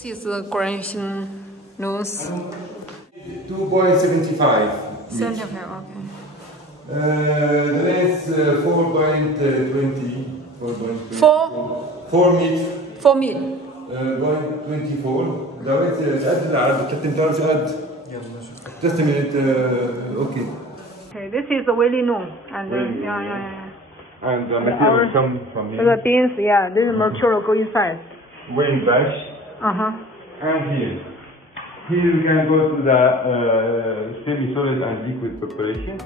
This is the grinding nose. 2.75. 75, okay. The lens 4.20. 4 meat. 4 meat. 1.24. Just a minute. Okay. Okay, this is the Willy Noon. And And the material comes from here. The beans, this material go inside. Weighing bash. And here. Here we can go to the semi-solid and liquid preparation.